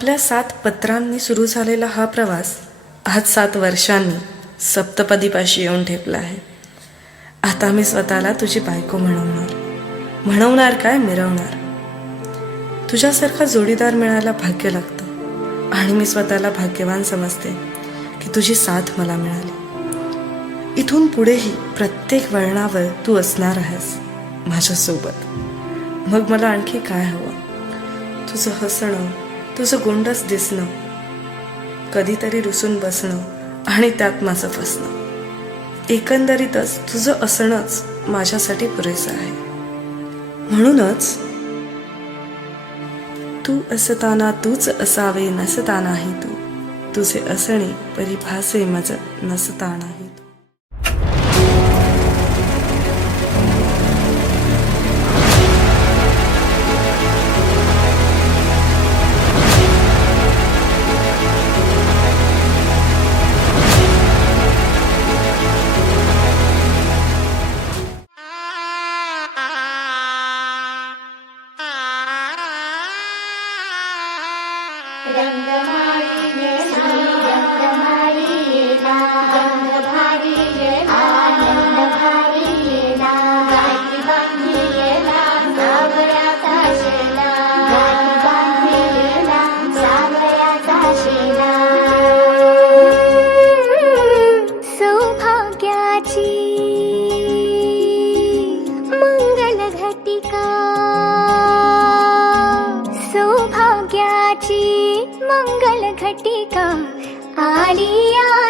आपल्या सात पत्रांनी सुरू झालेला हा प्रवास आज सात वर्षांनी सप्तपदीपाशी येऊन ठेपला आहे. आता मी स्वतःला तुझी बायको म्हणवणार. म्हणवणार काय? मिरवणार. तुझ्यासारखा जोडीदार मिळायला भाग्य लागतं. आणि मी स्वतःला भाग्यवान समजते की तुझी साथ मला मिळाली. इथून पुढेही प्रत्येक वळणावर तू असणार आहेस माझ्यासोबत. मग मला आणखी काय हवं? तुझं हसणं तुझं गोंडस दिसणं. कधीतरी रुसून बसणं आणि त्यात माझं फसणं. एकंदरीतच तुझं असणंच माझ्यासाठी पुरेसं आहे. म्हणूनच तू असताना तूच असावे नसतानाही तू. तुझे असणे परिभासे मज नसतानाही আলিয়া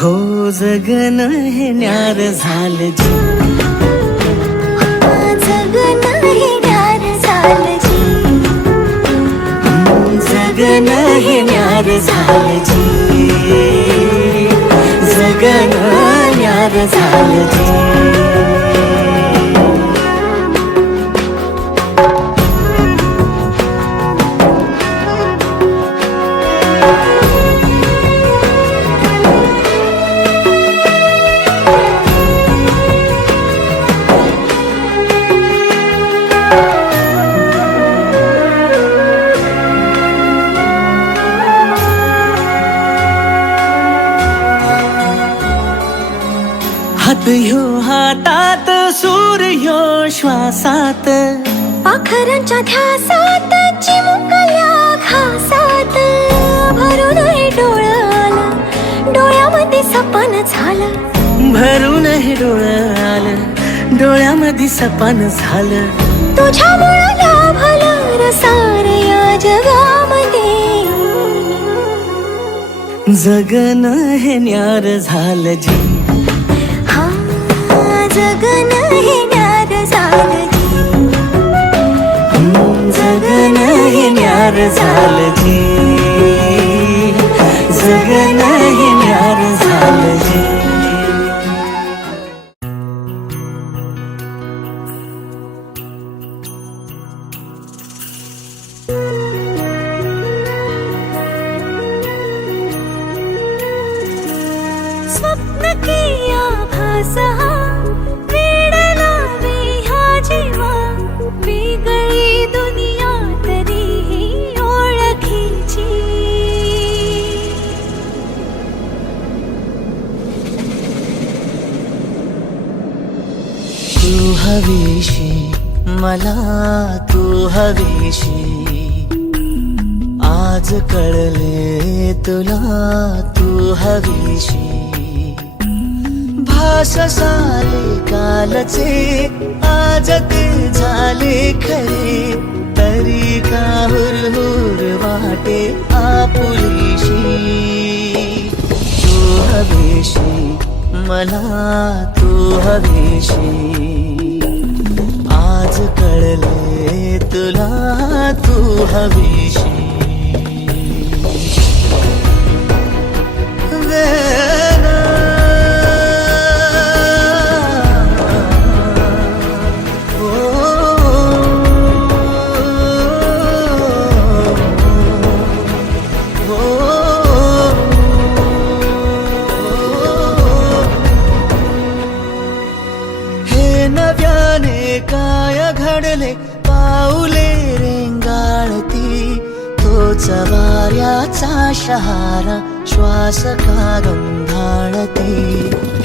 हो जगन हे न्यार झालं जी. जगन हे न्यार झालं जी. जगन हे न्यार झालं जी. जगन न्यार झालं जी. हातात सूर ह्यो श्वासात. पाखरांच्या ध्यासात चिमुकल्या घासात. भरून हे डोळं आलं डोळ्यामध्ये सपन झालं. भरून हे डोळं आलं डोळ्यामध्ये सपान झालं. तुझ्यामुळं लाभलं रसार या जगामध्ये. जगन हे न्यार झालं जी. हे न्यार झालं जी जगन तू हवीशी मला तू हवीशी. आज कळले तुला तू हवीशी. भास साले कालचे आज ते झाले खरे. तरी का हुरहुर वाटे आपुलीशी. तू हवेशी मला तू हवीशी. आज कळले तुला तू हवीशी. वाऱ्याचा शहारा श्वास का गंधाळते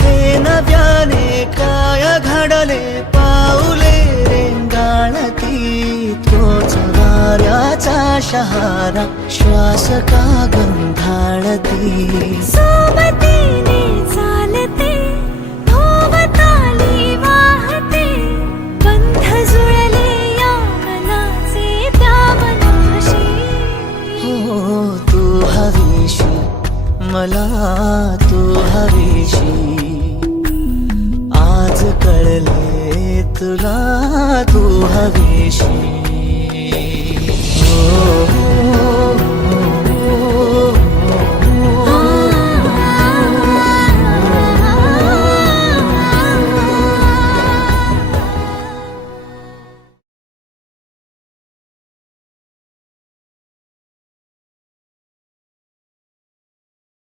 हे नव्याने काय घडले पाऊले रेंगाळती. तोच वाऱ्याचा शहारा श्वास का गंधाळती सोबती तू हवीशी आज कळले तुला तू हवीशी हो. हो.